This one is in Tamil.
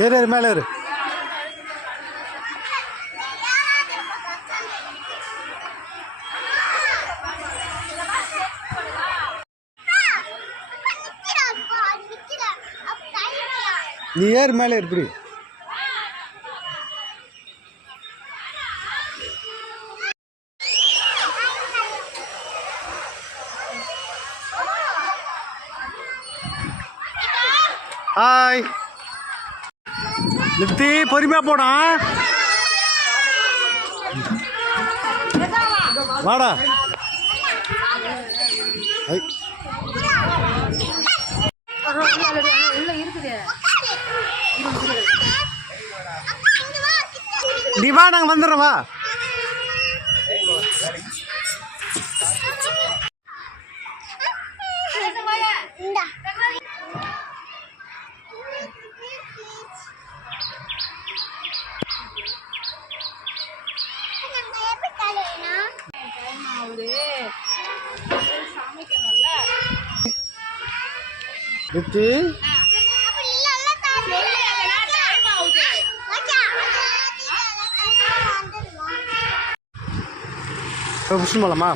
ஏறு ஏறு மேலே ஏறு. நீ ஏறு மேலே எப்படி? ஹாய் நித்தி, பொறுமையா போடா. வாடா. நீ வா, நாங்க வந்துடுறோம். வா. நித்தி புஷ்பலாமா?